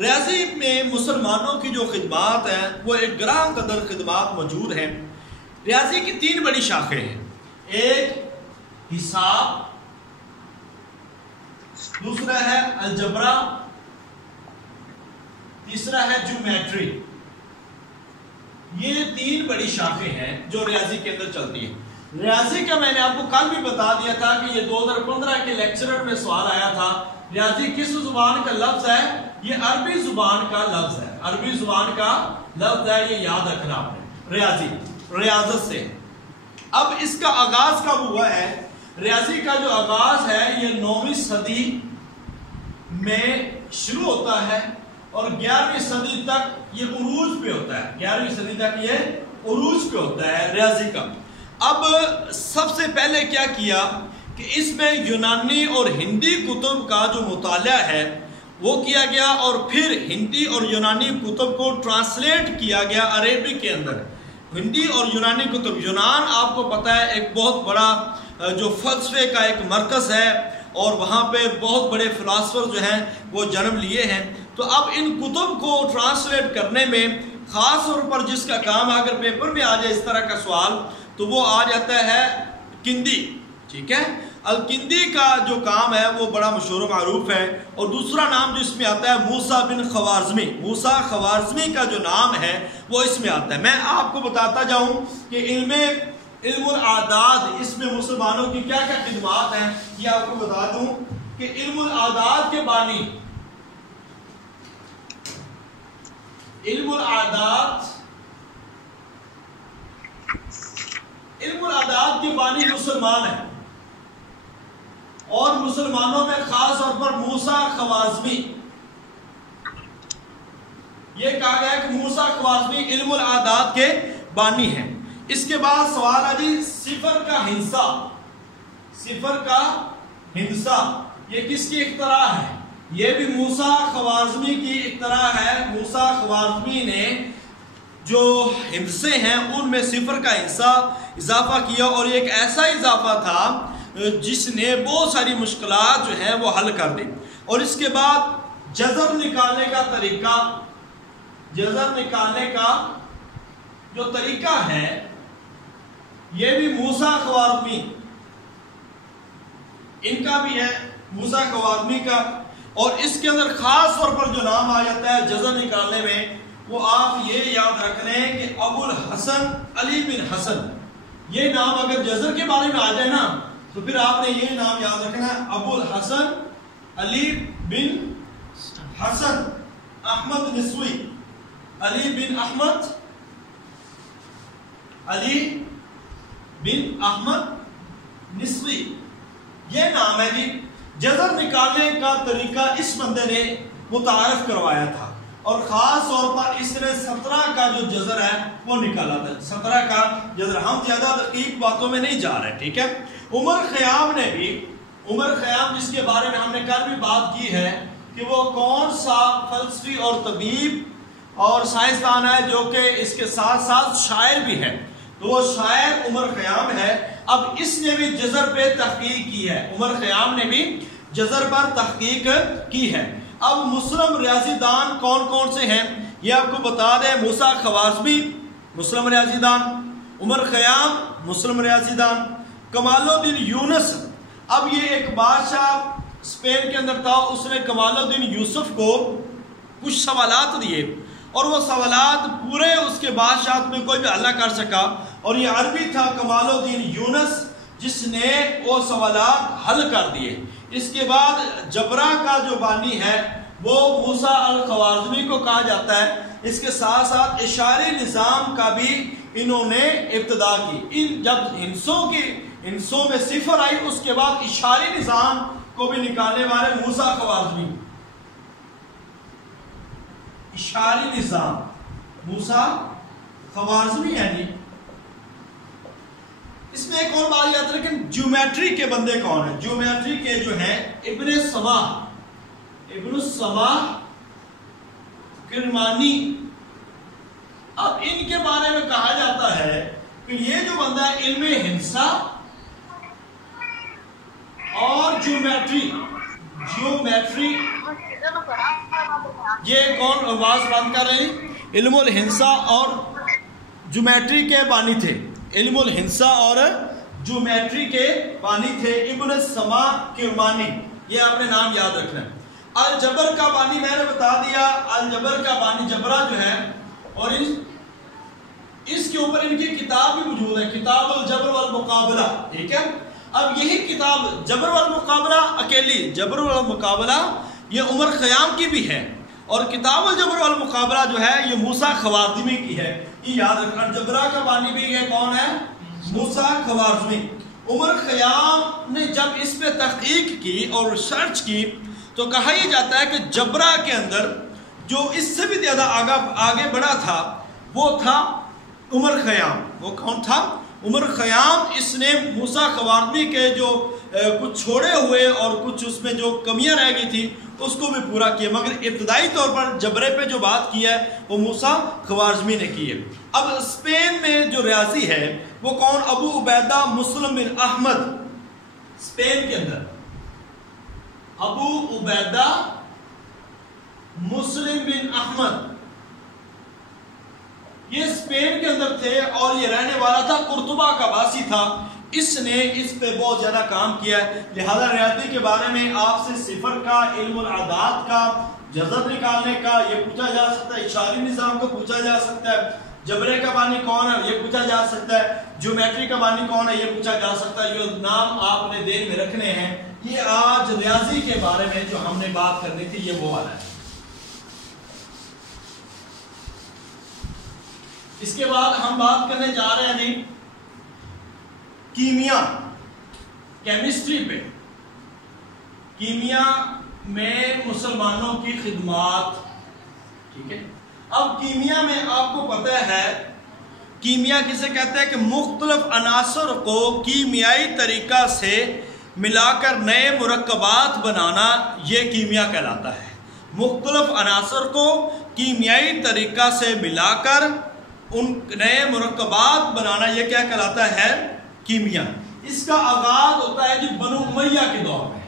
ریاضی میں مسلمانوں کی جو خدمات ہیں وہ ایک گراں قدر خدمات موجود ہیں۔ ریاضی کی 3 بڑی شاخیں ہیں، ایک حساب، دوسرا ہے الجبرا، تیسرا ہے جیومیٹری۔ یہ 3 بڑی شاخیں ہیں جو ریاضی کے اندر چلتی ہیں۔ ریاضی کا میں نے آپ کو کل بھی بتا دیا تھا کہ یہ 2015 کے لیکچرر میں سوال آیا تھا، ریاضی کس زبان کا لفظ ہے؟ یہ عربی زبان کا لفظ ہے، عربی زبان کا لفظ ہے، یہ یاد رکھنا آپ نے۔ ریاضی ریاضت سے۔ اب اس کا آغاز کب ہوا ہے؟ ریاضی کا جو آغاز ہے یہ 9ویں صدی میں شروع ہوتا ہے اور 11ویں صدی تک یہ عروج پہ ہوتا ہے، 11ویں صدی تک یہ عروج پہ ہوتا ہے ریاضی کا۔ اب سب سے پہلے کیا کیا کہ اس میں یونانی اور ہندی کتب کا جو مطالعہ ہے وہ کیا گیا، اور پھر ہندی اور یونانی کتب کو ٹرانسلیٹ کیا گیا عربی کے اندر۔ ہندی اور یونانی کتب، یونان آپ کو پتہ ہے ایک بہت بڑا جو فلسفے کا ایک مرکز ہے، اور وہاں پہ بہت بڑے فلاسفر جو ہیں وہ جنم لیے ہیں۔ تو اب ان کتب کو ٹرانسلیٹ کرنے میں خاص طور پر جس کا کام ہے، اگر پیپر میں آ جائے اس طرح کا سوال تو وہ آ جاتا ہے کندی، ٹھیک ہے۔ الکندی کا جو کام ہے وہ بڑا مشہور و معروف ہے، اور دوسرا نام جو اس میں آتا ہے موسیٰ بن خوارزمی، موسیٰ خوارزمی کا جو نام ہے وہ اس میں آتا ہے۔ میں آپ کو بتاتا جاؤں کہ علم الاعداد، اس میں مسلمانوں کی کیا کیا خدمات ہیں، یہ آپ کو بتا دوں کہ علم الاعداد کے بانی، علم الاعداد کے بانی مسلمان ہیں، اور مسلمانوں میں خاص طور پر موسیٰ خوارزمی، یہ کہا گیا کہ موسیٰ خوارزمی علم الاعداد کے بانی ہیں۔ اس کے بعد سوال ہے جی صفر کا ہندسہ، صفر کا ہندسہ یہ کس کی اختراع ہے؟ یہ بھی موسیٰ خوارزمی کی اختراع ہے۔ موسیٰ خوارزمی نے جو ہندسے ہیں ان میں صفر کا ہندسہ اضافہ کیا، اور یہ ایک ایسا اضافہ تھا جس نے بہت ساری مشکلات جو ہیں وہ حل کر دی۔ اور اس کے بعد جذر نکالنے کا طریقہ، جذر نکالنے کا جو طریقہ ہے یہ بھی موسیٰ خوارزمی، ان کا بھی ہے، موسیٰ خوارزمی کا۔ اور اس کے اندر خاص طور پر جو نام آ جاتا ہے جذر نکالنے میں، وہ آپ یہ یاد رکھ رہے ہیں کہ ابو الحسن علی بن حسن، یہ نام اگر جذر کے بارے میں آ جائے نا تو پھر آپ نے یہ نام یاد رکھنا ہے، ابو الحسن علی بن حسن احمد نسوی، علی بن احمد، علی بن احمد نسوی، یہ نام ہے جی۔ جذر نکالنے کا طریقہ اس بندے نے متعارف کروایا تھا، اور خاص طور پر اس نے 17 کا جو جذر ہے وہ نکالا تھا، 17 کا جذر۔ ہم زیادہ دقیق باتوں میں نہیں جا رہے، ٹھیک ہے۔ عمر خیام نے بھی، عمر خیام جس کے بارے میں ہم نے کل بھی بات کی ہے کہ وہ کون سا فلسفی اور طبیب اور سائنسدان ہے جو کہ اس کے ساتھ ساتھ شاعر بھی ہے، تو وہ شاعر عمر خیام ہے۔ اب اس نے بھی جذر پہ تحقیق کی ہے، عمر خیام نے بھی جذر پر تحقیق کی ہے۔ اب مسلم ریاضی دان کون کون سے ہیں یہ آپ کو بتا دیں۔ موسیٰ خوارزمی مسلم ریاضی دان، عمر خیام مسلم ریاضی دان، کمال الدین یونس، اب یہ ایک بادشاہ اسپین کے اندر تھا، اس نے کمال الدین یوسف کو کچھ سوالات دیے، اور وہ سوالات پورے اس کے بادشاہت میں کوئی بھی حل نہ کر سکا، اور یہ عربی تھا کمال الدین یونس جس نے وہ سوالات حل کر دیے۔ اس کے بعد جبرا کا جو بانی ہے وہ موسیٰ الخوارزمی کو کہا جاتا ہے۔ اس کے ساتھ ساتھ اشاری نظام کا بھی انہوں نے ابتدا کی۔ جب ہندسوں میں صفر آئی اس کے بعد اشاری نظام کو بھی نکالنے والے موسیٰ خوارزمی، اشاری نظام موسیٰ خوارزمی ہے جی۔ اس میں ایک اور بات یاد رکھیں، جیومیٹری کے بندے کون ہیں؟ جیومیٹری کے جو ہیں ابن سماح، ابن السماح کرمانی۔ اب ان کے بارے میں کہا جاتا ہے کہ یہ جو بندہ ہے علم ہندسہ اور جیومیٹری یہ کون آواز بند کر رہے ہیں؟ علم الہندسہ اور جیومیٹری کے بانی تھے، علم الہندسہ اور جیومیٹری کے بانی تھے ابن السما کرمانی، یہ آپ نے نام یاد رکھنا ہے۔ الجبر کا بانی میں نے بتا دیا، الجبر کا بانی جبرا جو ہے، اور اس کے اوپر ان کی کتاب بھی موجود ہے، کتاب الجبر والمقابلہ، ٹھیک ہے۔ اب یہی کتاب جبر والمقابلہ اکیلی، جبر والمقابلہ یہ عمر خیام کی بھی ہے، اور کتاب الجبر والمقابلہ جو ہے یہ موسیٰ خوارزمی کی ہے، یہ یاد رکھنا۔ جبرا کا بانی بھی ہے، کون ہے؟ موسیٰ خوارزمی۔ عمر خیام نے جب اس پہ تحقیق کی اور ریسرچ کی تو کہا یہ جاتا ہے کہ جبرا کے اندر جو اس سے بھی زیادہ آگے بڑھا تھا وہ تھا عمر خیام۔ وہ کون تھا؟ عمر خیام۔ اس نے موسیٰ خوارزمی کے جو کچھ چھوڑے ہوئے اور کچھ اس میں جو کمیاں رہ گئی تھی اس کو بھی پورا کیا، مگر ابتدائی طور پر جبرے پہ جو بات کی ہے وہ موسیٰ خوارزمی نے کی ہے۔ اب اسپین میں جو ریاضی ہے وہ کون؟ ابو عبیدہ مسلم بن احمد، اسپین کے اندر ابو عبیدہ مسلم بن احمد، یہ اسپین کے اندر تھے اور یہ رہنے والا تھا قرطبہ کا باسی تھا۔ اس نے اس پہ بہت زیادہ کام کیا ہے، لہذا ریاضی کے بارے میں آپ سے صفر کا، علم الاعداد کا، جذر نکالنے کا یہ پوچھا جا سکتا ہے، اشاری نظام کو پوچھا جا سکتا ہے، جبرے کا بانی کون ہے یہ پوچھا جا سکتا ہے، جیومیٹری کا بانی کون ہے یہ پوچھا جا سکتا ہے۔ یہ نام آپ نے دین میں رکھنے ہیں۔ یہ آج ریاضی کے بارے میں جو ہم نے بات کرنی تھی یہ وہ والا ہے۔ اس کے بعد ہم بات کرنے جا رہے ہیں جی کیمیا، کیمسٹری پہ۔ کیمیا میں مسلمانوں کی خدمات، ٹھیک ہے۔ اب کیمیا میں آپ کو پتہ ہے کیمیا کسے کہتے ہیں کہ مختلف عناصر کو کیمیائی طریقہ سے ملا کر نئے مرکبات بنانا، یہ کیمیا کہلاتا ہے۔ مختلف عناصر کو کیمیائی طریقہ سے ملا کر ان نئے مرکبات بنانا یہ کیا کہلاتا ہے؟ کیمیا۔ اس کا آغاز ہوتا ہے جی بنو امیہ کے دور میں۔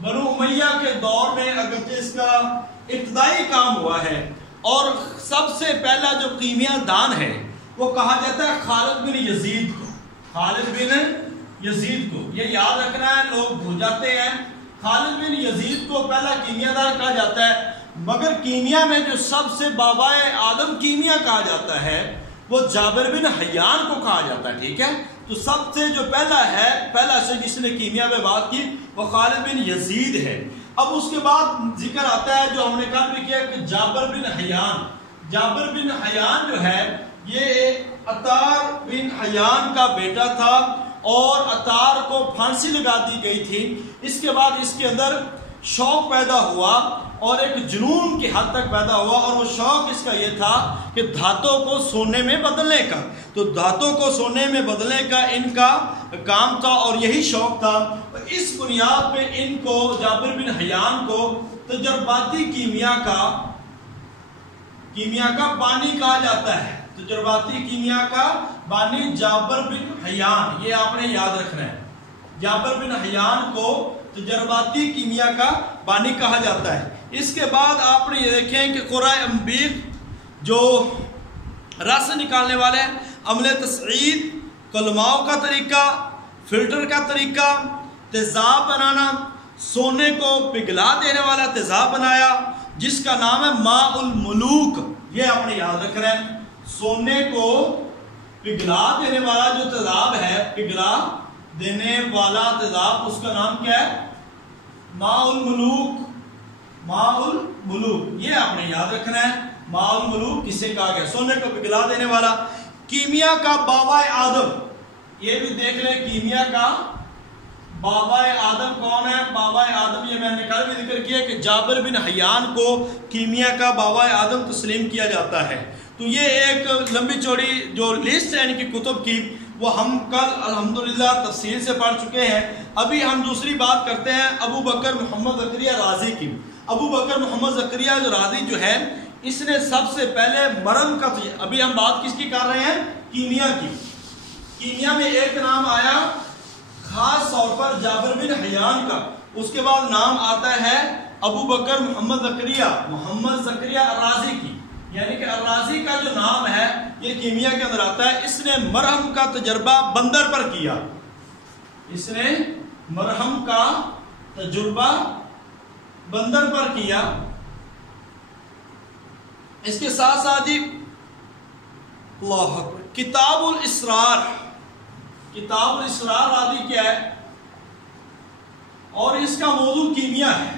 بنو امیہ کے دور میں اگرچہ اس کا ابتدائی کام ہوا ہے، اور سب سے پہلا جو کیمیا دان ہے وہ کہا جاتا ہے خالد بن یزید کو، خالد بن یزید کو۔ یہ یاد رکھنا ہے، لوگ بھول جاتے ہیں۔ خالد بن یزید کو پہلا کیمیا دان کہا جاتا ہے، مگر کیمیا میں جو سب سے بابائے آدم کیمیا کہا جاتا ہے وہ جابر بن حیان کو کہا جاتا ہے، ٹھیک ہے۔ تو سب سے جو پہلا ہے، پہلا سے جس نے کیمیا میں بات کی وہ خالد بن یزید ہے۔ اب اس کے بعد ذکر آتا ہے جو ہم نے کل بھی کیا کہ جابر بن حیان، جابر بن حیان جو ہے یہ عطار بن حیان کا بیٹا تھا، اور عطار کو پھانسی لگا دی گئی تھی۔ اس کے بعد اس کے اندر شوق پیدا ہوا اور ایک جنون کی حد تک پیدا ہوا، اور وہ شوق اس کا یہ تھا کہ دھاتوں کو سونے میں بدلنے کا، تو دھاتوں کو سونے میں بدلنے کا ان کا کام تھا اور یہی شوق تھا۔ اس بنیاد پہ ان کو جابر بن حیان کو تجرباتی کیمیا کا بانی کہا جاتا ہے۔ تجرباتی کیمیا کا بانی جابر بن حیان، یہ آپ نے یاد رکھنا ہے۔ جابر بن حیان کو تجرباتی کیمیا کا بانی کہا جاتا ہے۔ اس کے بعد آپ نے یہ دیکھیں کہ قرائے انبیق جو رس نکالنے والے ہیں، عمل تصعید، کلماؤں کا طریقہ، فلٹر کا طریقہ، تیزاب بنانا، سونے کو پگھلا دینے والا تیزاب بنایا جس کا نام ہے ماء الملوک، یہ آپ نے یاد رکھنا ہے۔ سونے کو پگھلا دینے والا جو تیزاب ہے، پگھلا دینے والا تیزاب، اس کا نام کیا ہے؟ ماء الملوک، ماء الملوک، یہ آپ نے یاد رکھنا ہے۔ ماء الملوک کسے کہا گیا؟ سونے کو پگھلا دینے والا۔ کیمیا کا بابا آدم، یہ بھی دیکھ لیں کیمیا کا بابا آدم کون ہے؟ بابا آدم یہ میں نے کل بھی ذکر کیا کہ جابر بن حیان کو کیمیا کا بابا آدم تسلیم کیا جاتا ہے۔ تو یہ ایک لمبی چوڑی جو لسٹ ہے ان کی کتب کی وہ ہم کل الحمدللہ تفصیل سے پڑھ چکے ہیں۔ ابھی ہم دوسری بات کرتے ہیں ابو بکر محمد زکریا رازی کی۔ ابو بکر محمد زکریا رازی جو ہے اس نے سب سے پہلے مرم کا، ابھی ہم بات کس کی کر رہے ہیں؟ کیمیا کی۔ کیمیا میں ایک نام آیا خاص طور پر جابر بن حیان کا، اس کے بعد نام آتا ہے ابو بکر محمد زکریا الرازی کی، یعنی کہ الرازی کا جو نام ہے یہ کیمیا کے اندر آتا ہے. اس نے مرہم کا تجربہ بندر پر کیا. اس نے مرہم کا تجربہ بندر پر کیا. اس کے ساتھ ساتھ جی اللہ اکبر کتاب الاسرار راضی کیا ہے اور اس کا موضوع کیمیا ہے.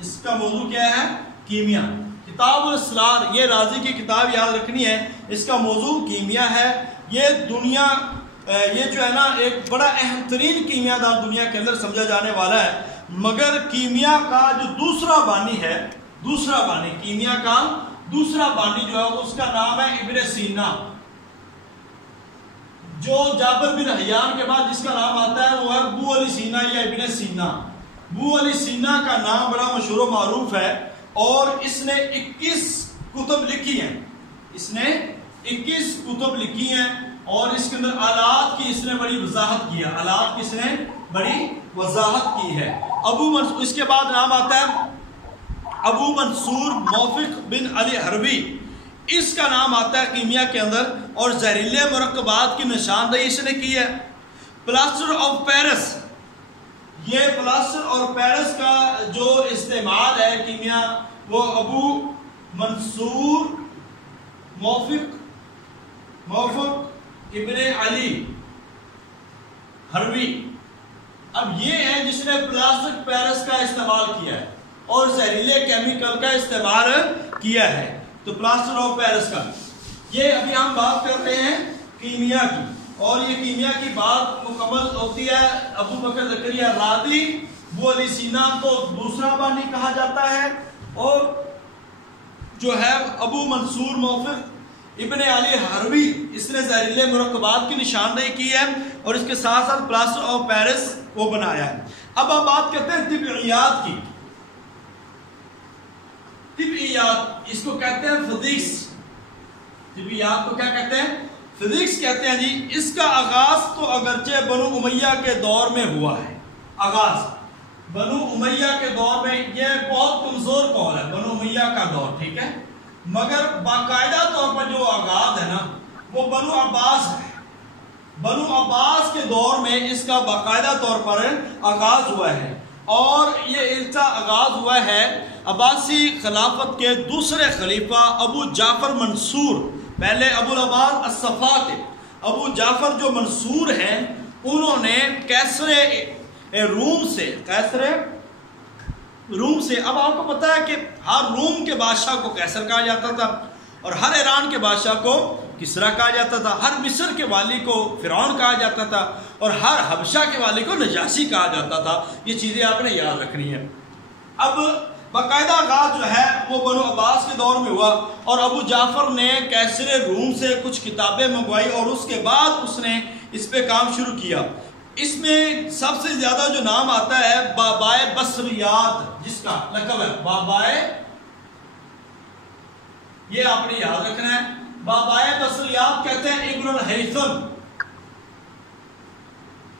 اس کا موضوع کیا ہے؟ کیمیا. کتاب الاسرار یہ راضی کی کتاب یاد رکھنی ہے. اس کا موضوع کیمیا ہے. یہ دنیا یہ جو ہے نا ایک بڑا اہم ترین کیمیا دان دنیا کے اندر سمجھا جانے والا ہے. مگر کیمیا کا جو دوسرا بانی ہے، کیمیا کا دوسرا بانی جو ہے اس کا نام ہے ابن سینا. جو جابر بن حیان کے بعد جس کا نام آتا ہے وہ ہے ابو علی سینا یا ابن سینا. ابو علی سینا کا نام بڑا مشہور و معروف ہے اور اس نے 21 کتب لکھی ہیں. اس نے 21 کتب لکھی ہیں اور اس کے اندر آلات کی اس نے بڑی وضاحت کی ہے. آلات کی اس نے بڑی وضاحت کی ہے. اس کے بعد نام آتا ہے ابو منصور موفق بن علی حربی. اس کا نام آتا ہے کیمیا کے اندر اور زہریلے مرکبات کی نشاندہی اس نے کی ہے. پلاسٹر آف پیرس، یہ پلاسٹر اور پیرس کا جو استعمال ہے کیمیا وہ ابو منصور موفق ابن علی حربی. اب یہ ہے جس نے پلاسٹک پیرس کا استعمال کیا ہے اور زہریلے کیمیکل کا استعمال کیا ہے. تو پلاسٹر آف پیرس کا یہ ابھی ہم بات کرتے ہیں کیمیا کی اور یہ کیمیا کی بات مکمل ہوتی ہے. ابو بکر زکریا رازی ابو علی سینا کو دوسرا بانی کہا جاتا ہے اور جو ہے ابو منصور موفق ابن علی حربی اس نے زہریلے مرکبات کی نشاندہی کی ہے اور اس کے ساتھ ساتھ پلاسٹر آف پیرس کو بنایا ہے. اب ہم بات کرتے ہیں طبعیات کی. طبعیات اس کو کہتے ہیں فزکس. طبعیات کو کیا کہتے ہیں؟ فزکس کہتے ہیں جی. اس کا آغاز تو اگرچہ بنو امیہ کے دور میں ہوا ہے. آغاز بنو امیہ کے دور میں، یہ بہت کمزور قول ہے بنو امیہ کا دور، ٹھیک ہے، مگر باقاعدہ طور پر جو آغاز ہے نا وہ بنو عباس ہے. بنو عباس کے دور میں اس کا باقاعدہ طور پر آغاز ہوا ہے اور یہ اس کا آغاز ہوا ہے عباسی خلافت کے دوسرے خلیفہ ابو جعفر منصور. پہلے ابو العباس الصفا کے ابو جعفر جو منصور ہیں انہوں نے کیسر روم سے اب آپ کو پتا ہے کہ ہر روم کے بادشاہ کو کیسر کہا جاتا تھا اور ہر ایران کے بادشاہ کو کسرا کہا جاتا تھا. ہر مصر کے والی کو فرعون کہا جاتا تھا اور ہر حبشہ کے والی کو نجاشی کہا جاتا تھا. یہ چیزیں آپ نے یاد رکھنی ہے. اب باقاعدہ آغاز جو ہے وہ بنو عباس کے دور میں ہوا اور ابو جعفر نے کیسر روم سے کچھ کتابیں منگوائی اور اس کے بعد اس نے اس پہ کام شروع کیا. اس میں سب سے زیادہ جو نام آتا ہے بابائے بصریات، جس کا لقب ہے بابائے، یہ آپ نے یاد رکھنا ہے. بابائے بصریات کہتے ہیں ابن الہیثم.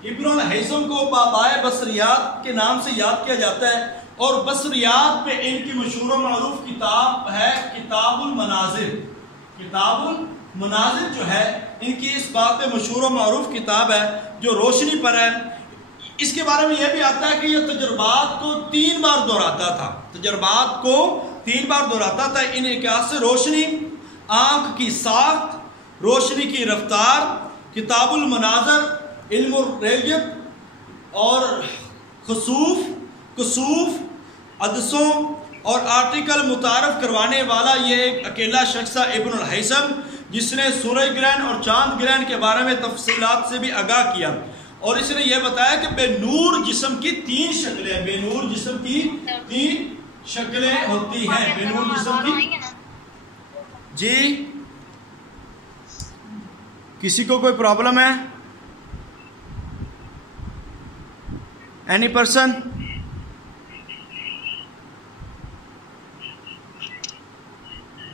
ابن الہیثم کو بابائے بصریات کے نام سے یاد کیا جاتا ہے اور بصریات پہ ان کی مشہور و معروف کتاب ہے کتاب المناظر. کتاب المناظر جو ہے ان کی اس بات پہ مشہور و معروف کتاب ہے جو روشنی پر ہے. اس کے بارے میں یہ بھی آتا ہے کہ یہ تجربات کو 3 بار دہراتا تھا. تجربات کو 3 بار دہراتا تھا. ان انعکاس سے روشنی، آنکھ کی ساخت، روشنی کی رفتار، کتاب المناظر، علم الریلیف اور کسوف، عدسوں اور آرٹیکل متعارف کروانے والا یہ ایک اکیلا شخص ہے ابن الہیثم، جس نے سورج گرہن اور چاند گرہن کے بارے میں تفصیلات سے بھی آگاہ کیا اور اس نے یہ بتایا کہ بے نور جسم کی 3 شکلیں، بے نور جسم کی 3 شکلیں ہوتی ہیں. بے نور جسم کی جی کسی کو کوئی پرابلم ہے؟ Any person?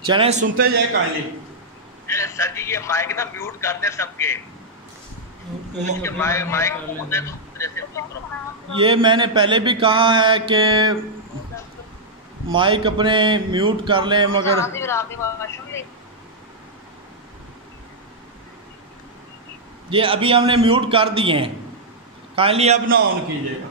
چلیں سنتے جائے کائنڈلی. سر جی یہ مائک نا میوٹ کر دیں سب کے. یہ میں نے پہلے بھی کہا ہے کہ مائک اپنے میوٹ کر لیں مگر یہ ابھی ہم نے میوٹ کر دیے ہیں، کائنڈلی اب نہ آن کیجیے گا۔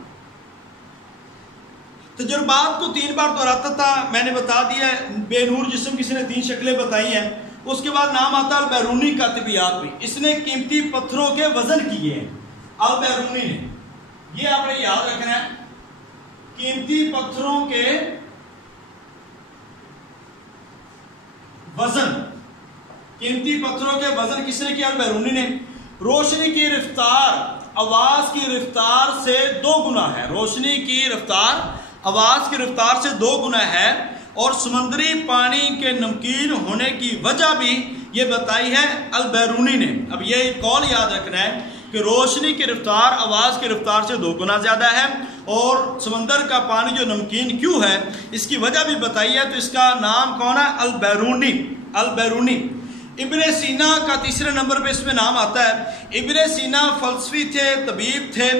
تجربات کو 3 بار دہراتا تھا، میں نے بتا دیا بے نور جسم کسی نے 3 شکلیں بتائی ہیں۔ اس کے بعد نام آتا ہے البیرونی کا طبیعت میں، اس نے قیمتی پتھروں کے وزن کیے ہیں، البیرونی نے، یہ آپ نے یاد رکھنا ہے، قیمتی پتھروں کے وزن، قیمتی پتھروں کے وزن کس نے کیا؟ البیرونی نے۔ روشنی کی رفتار آواز کی رفتار سے 2 گنا ہے، روشنی کی رفتار آواز کی رفتار سے 2 گنا ہے، اور سمندری پانی کے نمکین ہونے کی وجہ بھی یہ بتائی ہے البیرونی نے۔ اب یہ قول یاد رکھنا ہے کہ روشنی کی رفتار آواز کی رفتار سے 2 گنا زیادہ ہے، اور سمندر کا پانی جو نمکین کیوں ہے اس کی وجہ بھی بتائی ہے، تو اس کا نام کون ہے؟ البیرونی، البیرونی۔ ابن سینا کا 3 نمبر پہ اس میں نام آتا ہے۔ ابن سینا فلسفی تھے، طبیب تھے،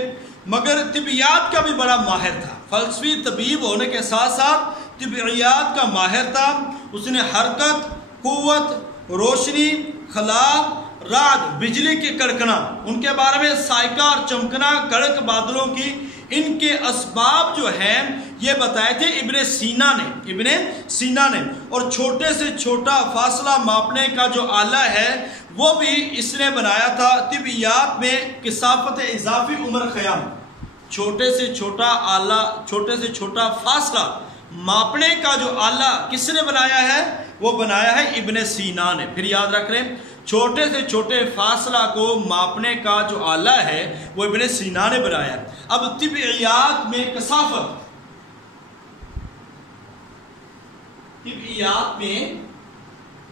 مگر طبیعیات کا بھی بڑا ماہر تھا۔ فلسفی طبیب ہونے کے ساتھ ساتھ طبیعیات کا ماہر تھا۔ اس نے حرکت، قوت، روشنی، خلا، رعد، بجلی کی کڑکنا، ان کے بارے میں سائقہ اور چمکنا، کڑک بادلوں کی، ان کے اسباب جو ہیں یہ بتائے تھے ابن سینا نے، ابن سینا نے۔ اور چھوٹے سے چھوٹا فاصلہ ماپنے کا جو آلہ ہے وہ بھی اس نے بنایا تھا۔ طبیعیات میں کثافت اضافی عمر خیام، چھوٹے سے چھوٹا آلہ، چھوٹے سے چھوٹا فاصلہ ماپنے کا جو آلہ کس نے بنایا ہے؟ وہ بنایا ہے ابن سینا نے۔ پھر یاد رکھ لیں، چھوٹے سے چھوٹے فاصلہ کو ماپنے کا جو آلہ ہے وہ ابن سینا نے بنایا۔ اب طبیعیات میں کثافت، طبیعیات میں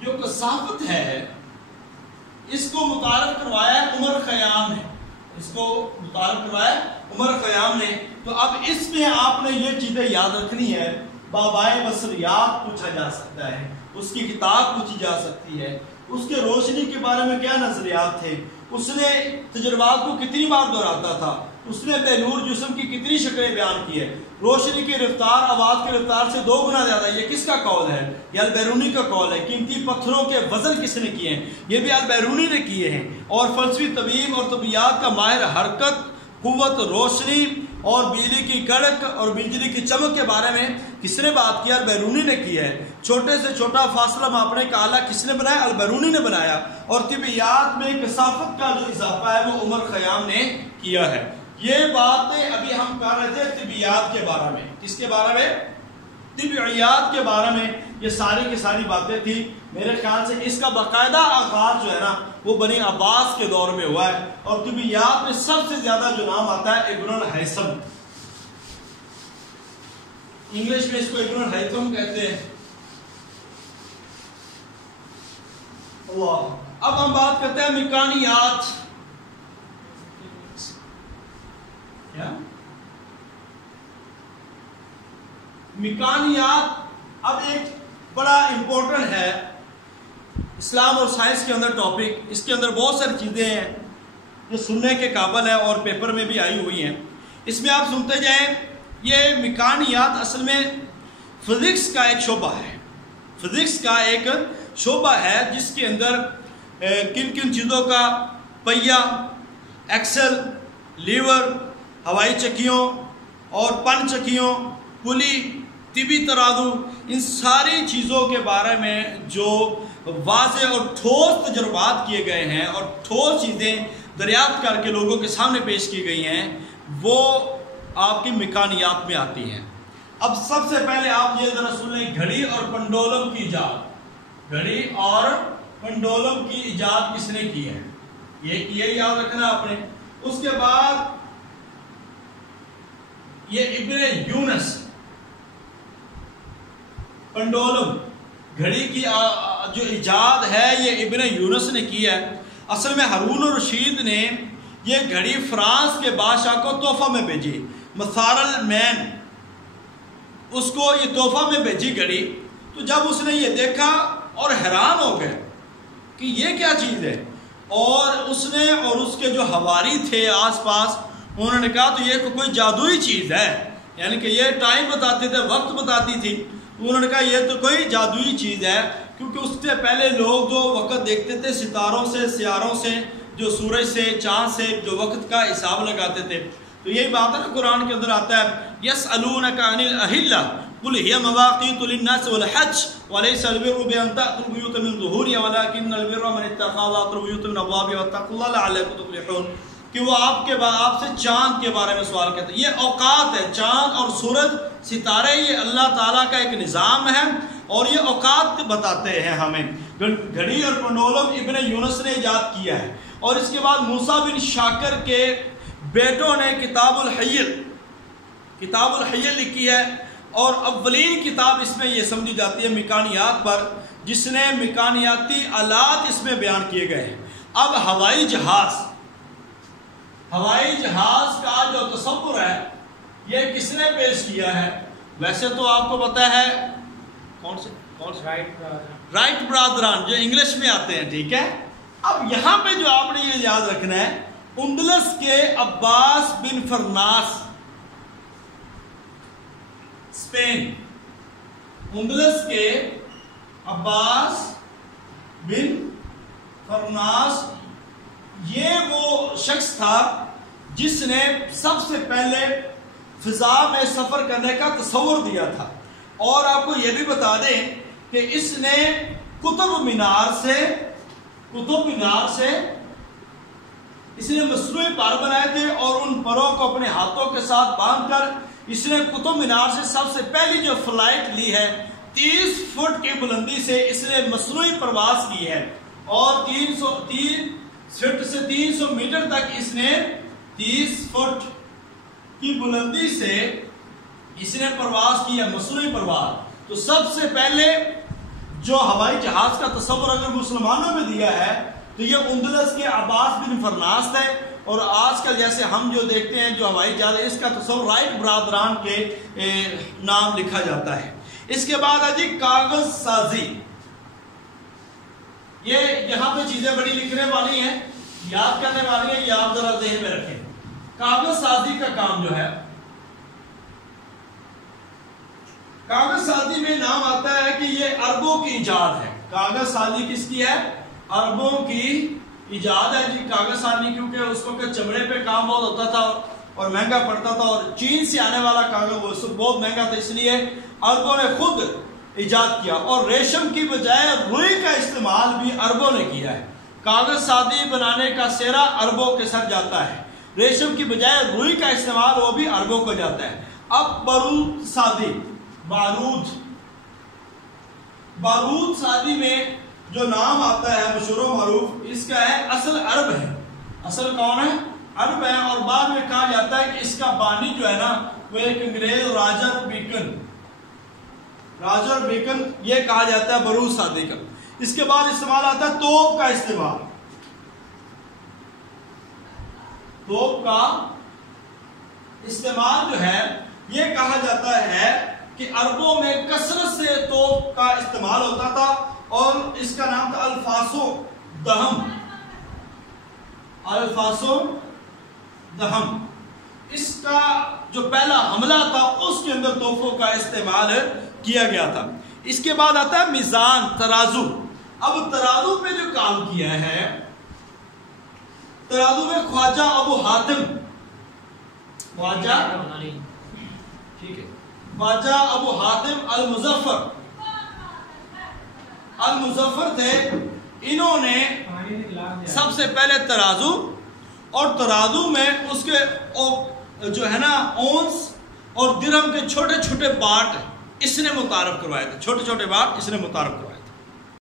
جو کثافت ہے اس کو متعارف کروایا عمر خیام نے، اس کو متعارف کروایا عمر خیام نے۔ تو اب اس میں آپ نے یہ چیزیں یاد رکھنی ہے۔ بابائے بصریات پوچھا جا سکتا ہے، اس کی کتاب پوچھی جا سکتی ہے، اس کے روشنی کے بارے میں کیا نظریات تھے، اس نے تجربات کو کتنی بار دہراتا تھا، اس نے بے نور جسم کی کتنی شکلیں بیان کی ہے، روشنی کی رفتار آواز کی رفتار سے 2 گنا زیادہ، یہ کس کا قول ہے؟ یہ البیرونی کا قول ہے۔ قیمتی پتھروں کے وزن کس نے کیے ہیں؟ یہ بھی البیرونی نے کیے ہیں۔ اور فلسفی طبیب اور طبیعیات کا ماہر حرکت، قوت، روشنی اور بجلی کی کڑک اور بجلی کی چمک کے بارے میں کس نے بات کیا؟ البیرونی نے کی ہے۔ چھوٹے سے چھوٹا فاصلہ ماپنے کا آلہ کس نے بنایا؟ البیرونی نے بنایا۔ اور طبیعیات میں کثافت کا جو اضافہ ہے وہ عمر خیام نے کیا ہے۔ یہ باتیں ابھی ہم کر رہے تھے طبیعیات کے بارے میں۔ کس کے بارے میں؟ طبیعیات کے بارے میں یہ ساری کی ساری باتیں تھی۔ میرے خیال سے اس کا باقاعدہ آغاز جو ہے نا وہ بنی عباس کے دور میں ہوا ہے، اور طبیعیات میں سب سے زیادہ جو نام آتا ہے ابن الہیثم، انگلش میں اس کو ابن الہیثم کہتے ہیں۔ اللہ، اب ہم بات کرتے ہیں میکانیات۔ میکانیات اب ایک بڑا امپورٹنٹ ہے اسلام اور سائنس کے اندر ٹاپک۔ اس کے اندر بہت ساری چیزیں ہیں جو سننے کے قابل ہیں اور پیپر میں بھی آئی ہوئی ہیں۔ اس میں آپ سنتے جائیں، یہ میکانیات اصل میں فزکس کا ایک شعبہ ہے، فزکس کا ایک شعبہ ہے جس کے اندر کن کن چیزوں کا پہیا، ایکسل، لیور، ہوائی چکیوں اور پن چکیوں، پلی، طبی ترازو، ان ساری چیزوں کے بارے میں جو واضح اور ٹھوس تجربات کیے گئے ہیں اور ٹھوس چیزیں دریافت کر کے لوگوں کے سامنے پیش کی گئی ہیں وہ آپ کی میکانیات میں آتی ہیں۔ اب سب سے پہلے آپ یہ ذرا سن لیں، گھڑی اور پنڈولم کی ایجاد، گھڑی اور پنڈولم کی ایجاد کس نے کی ہے؟ یہ یاد رکھنا آپ نے۔ اس کے بعد یہ ابن یونس، پنڈولم گھڑی کی جو ایجاد ہے یہ ابن یونس نے کی ہے۔ اصل میں ہارون الرشید نے یہ گھڑی فرانس کے بادشاہ کو تحفہ میں بھیجی، مسار المین، اس کو یہ تحفہ میں بھیجی گھڑی۔ تو جب اس نے یہ دیکھا اور حیران ہو گئے کہ یہ کیا چیز ہے، اور اس نے اور اس کے جو حواری تھے آس پاس انہوں نے کہا تو یہ کوئی جادوئی چیز ہے، یعنی کہ یہ ٹائم بتاتے تھے، وقت بتاتی تھی۔ انہوں نے کہا یہ تو کوئی جادوئی چیز ہے، کیونکہ اس سے پہلے لوگ جو وقت دیکھتے تھے ستاروں سے، سیاروں سے، جو سورج سے، چاند سے جو وقت کا حساب لگاتے تھے. تو یہی بات ہے نا قرآن کے اندر آتا ہے یسألونک عن الاہلہ قل ہی مواقیت للناس والحج وليس البر بأن تأتوا البيوت من ظهورها ولكن البر من اتقى وأتوا البيوت من أبوابها واتقوا الله لعلكم تفلحون. کہ وہ آپ سے چاند کے بارے میں سوال کرتے ہیں. یہ اوقات ہے، چاند اور سورج ستارے یہ اللہ تعالیٰ کا ایک نظام ہے اور یہ اوقات بتاتے ہیں ہمیں. گھڑی اور پنڈولم ابن یونس نے ایجاد کیا ہے. اور اس کے بعد موسیٰ بن شاکر کے بیٹوں نے کتاب الحیل لکھی ہے، اور اولین کتاب اس میں یہ سمجھی جاتی ہے میکانیات پر، جس نے میکانیاتی آلات اس میں بیان کیے گئے ہیں. اب ہوائی جہاز کا جو تصور ہے یہ کس نے پیش کیا ہے؟ ویسے تو آپ کو پتا ہے کون سے رائٹ برادران جو انگلش میں آتے ہیں، ٹھیک ہے. اب یہاں پہ جو آپ نے یہ یاد رکھنا ہے، اندلس کے عباس بن فرناس، اسپین، اندلس کے عباس بن فرناس، یہ وہ شخص تھا جس نے سب سے پہلے فضا میں سفر کرنے کا تصور دیا تھا. اور آپ کو یہ بھی بتا دیں کہ اس نے قطب مینار سے اس نے مصنوعی پر بنائے تھے، اور ان پروں کو اپنے ہاتھوں کے ساتھ باندھ کر اس نے قطب مینار سے سب سے پہلی جو فلائٹ لی ہے 30 فٹ کی بلندی سے اس نے مصنوعی پرواز کی ہے. اور 303 فٹ سے 300 میٹر تک اس نے 30 فٹ کی بلندی سے اس نے پرواز کی ہے، مصنوعی پرواز. تو سب سے پہلے جو ہوائی جہاز کا تصور اگر مسلمانوں میں دیا ہے تو یہ اندلس کے عباس بن فرناس تھے. اور آج کل جیسے ہم جو دیکھتے ہیں جو ہوائی جہاز ہے، اس کا تصور رائٹ برادران کے نام لکھا جاتا ہے. اس کے بعد ہے جی کاغذ سازی. یہ یہاں پہ چیزیں بڑی لکھنے والی ہیں، یاد کرنے والی ہیں، یہ آپ ذرا ذہن میں رکھیں. کاغذ سازی کا کام جو ہے، کاغذ سازی میں نام آتا ہے کہ یہ عربوں کی ایجاد ہے. کاغذ سازی کس کی ہے؟ عربوں کی ایجاد ہے جی کاغذ سازی، کیونکہ اس کو کہ چمڑے پہ کام بہت ہوتا تھا اور مہنگا پڑتا تھا، اور چین سے آنے والا کاغذ وہ بہت مہنگا تھا، اس لیے عربوں نے خود ایجاد کیا. اور ریشم کی بجائے روئی کا استعمال بھی عربوں نے کیا ہے. کاغذ سازی بنانے کا سہرا عربوں کے سر جاتا ہے، ریشم کی بجائے روئی کا استعمال وہ بھی عربوں کو جاتا ہے. اب بارود سازی، بارود سازی میں جو نام آتا ہے مشہور و معروف، اس کا ہے اصل عرب ہے. اصل کون ہے؟ عرب ہے. اور بعد میں کہا جاتا ہے کہ اس کا بانی جو ہے نا وہ ایک انگریز راجر بیکن یہ کہا جاتا ہے بارود سازی کا. اس کے بعد استعمال آتا ہے توپ کا استعمال. توپ کا استعمال جو ہے یہ کہا جاتا ہے کہ عربوں میں کثرت سے توپ کا استعمال ہوتا تھا، اور اس کا نام تھا الفاسو دہم. اس کا جو پہلا حملہ تھا اس کے اندر توپوں کا استعمال کیا گیا تھا. اس کے بعد آتا ہے میزان، ترازو. اب ترازو پہ جو کام کیا ہے، ترازو میں خواجہ ابو حاتم، خواجہ ابو حاتم المظفر تھے. انہوں نے سب سے پہلے ترازو، اور ترازو میں اس کے جو ہے نا اونس اور درہم کے چھوٹے چھوٹے بارٹ اس نے متعارف کروائے تھے. چھوٹے چھوٹے بارٹ اس نے متعارف کروائے.